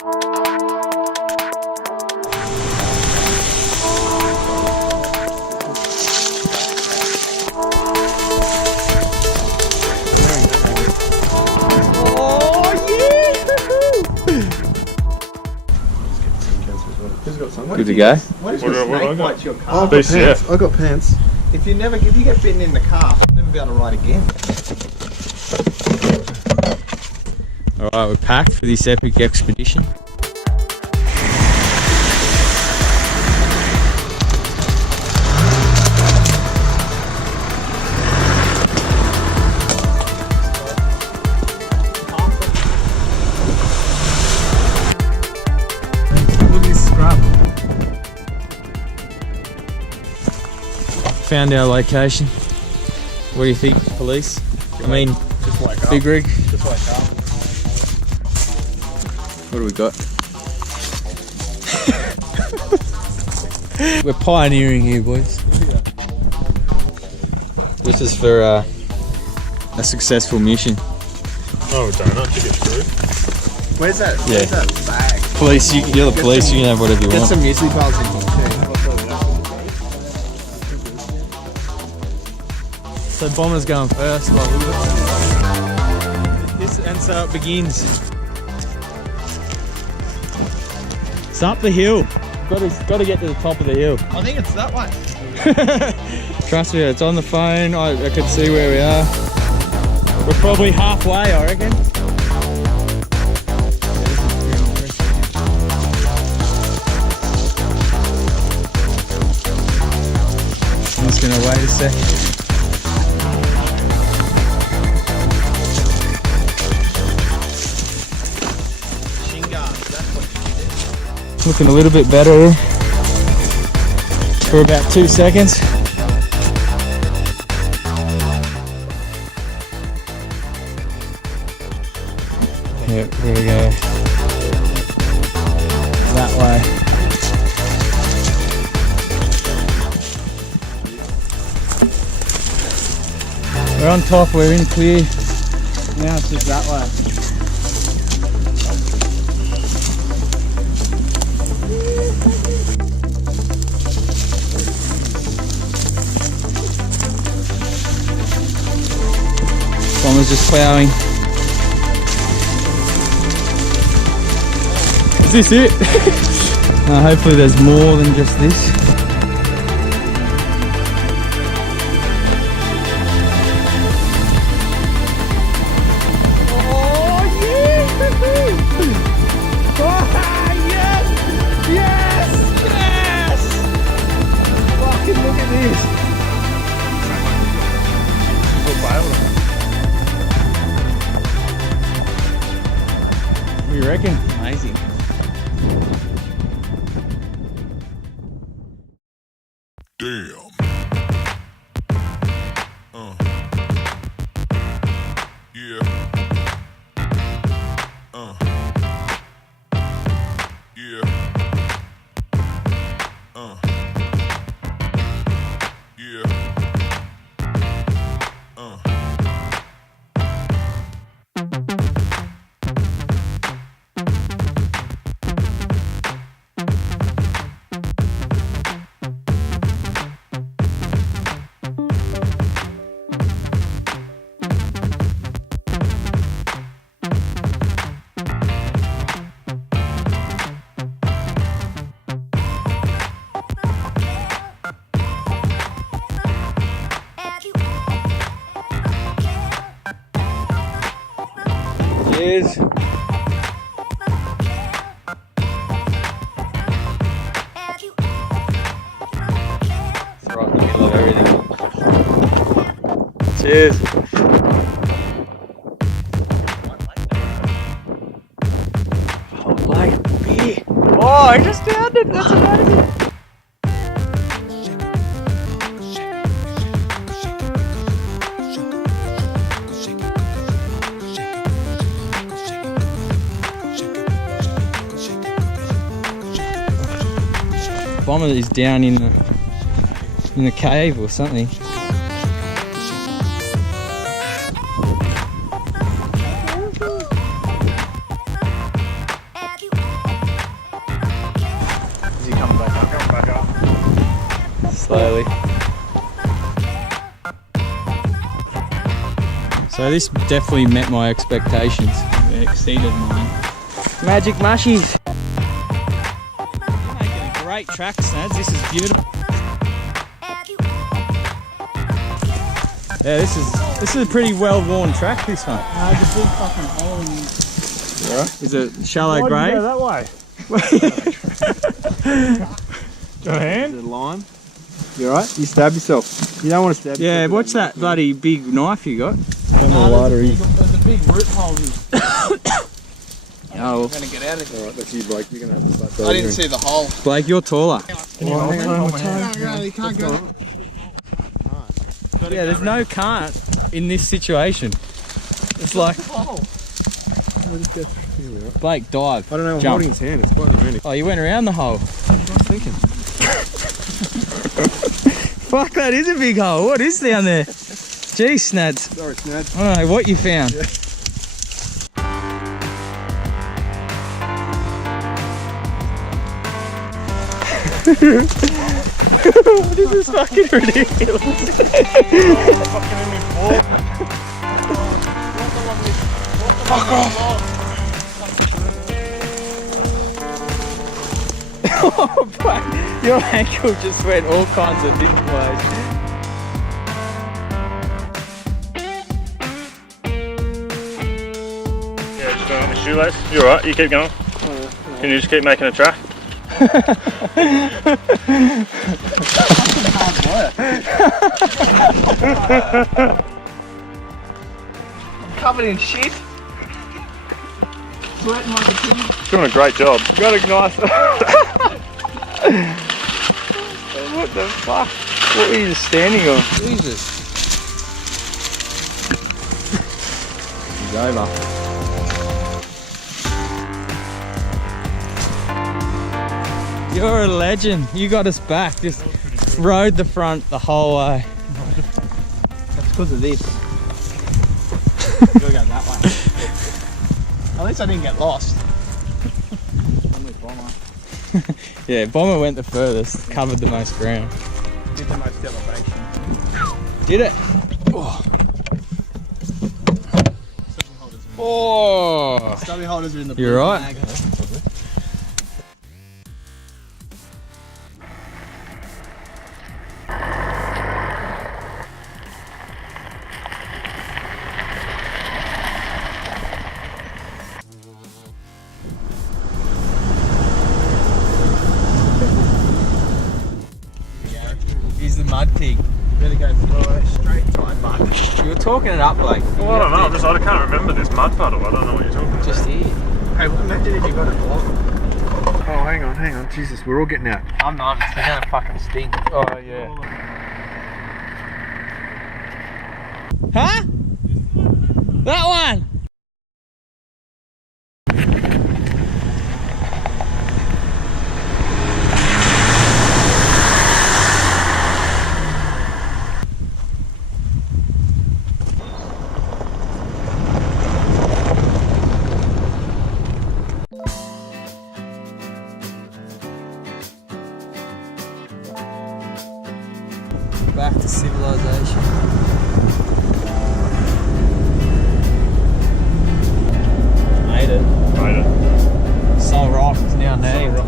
Good to go. What is your snake bite your calf? I've got pants. I've got pants. If you get bitten in the calf, you'll never be able to ride again. Alright, we're packed for this epic expedition. Look at this scrub. Found our location. What do you think, police? I mean, Just wake up. big rig. Just wake up. What do we got? We're pioneering here, boys. This is for a successful mission. Oh, donut to get through. Where's that? Yeah. Where's that bag? Police, you're the police. You can have whatever you Get want. some muesli bars in here too. So Bomber's going first. Like, and so it begins. It's up the hill. Got to get to the top of the hill. I think it's that way. Trust me, it's on the phone. I can see where we are. We're probably halfway, I reckon. I'm just gonna wait a sec. Looking a little bit better here for about 2 seconds. Yep, here we go. That way. We're on top, we're in clear. Now it's just that way. Bomber's just ploughing. Is this it? Hopefully there's more than just this. Oh yeah! Oh, yes! Yes! Yes! Fucking look at this! What do you reckon? Amazing. Damn. Yeah. Yeah. Yeah. Cheers. It's right in the middle of everything. Cheers. Oh, like beer. Oh, I just found it. That's amazing. Bomber is down in the cave or something. slowly. So this definitely met my expectations. It exceeded mine. Magic mushies. You're making a great track, Snads. This is beautiful. Yeah, this is a pretty well worn track. This one. There's a big fucking hole in here. Right. Is it shallow grave? Go that way. Got a hand? The line. You alright? You stab yourself. You don't want to stab Yeah, yourself. what's that bloody big knife you got? There's a big root hole here. Oh, I'm gonna get out of here. Alright, that's you, Blake. You're going to have to start I didn't see the hole. Blake, you're taller. You can't go. Yeah, there's no can't in this situation. It's like, Blake, dive. I don't know, I'm Jump. holding his hand. It's quite romantic. Oh, you went around the hole. I was thinking. Fuck, that is a big hole. What is down there? Gee, Snads. Sorry, Snads. I don't know what you found. Yeah. This is fucking ridiculous. Fuck off! Oh, fuck. Your ankle just went all kinds of different ways. Yeah, just going on the shoelace. You're alright, you keep going. Can you just keep making a track? I'm covered in shit. Sweating like a pig. Doing a great job. Got a nice. What the fuck? What were you just standing on? Jesus. He's over. You're a legend. You got us back. Just rode the front the whole way. That's because of this. Gotta go that way. At least I didn't get lost. Only Bomber. Yeah, Bomber went the furthest, covered the most ground. Did the most elevation. Did it? Oh. Oh. Stubby holders are in the You're right. bag. He's the mud pig. Better go through it straight tight mud. You were talking it up, Blake. Well, I don't know, I can't remember this mud puddle. I don't know what you're talking about. Just here. Hey, well, imagine if you got a dog. Oh, hang on. Jesus, we're all getting out. I'm not. They're gonna fucking stink. Oh, yeah. Huh? That one? Back to civilization. Made it. Made it. Sol Rock is now named.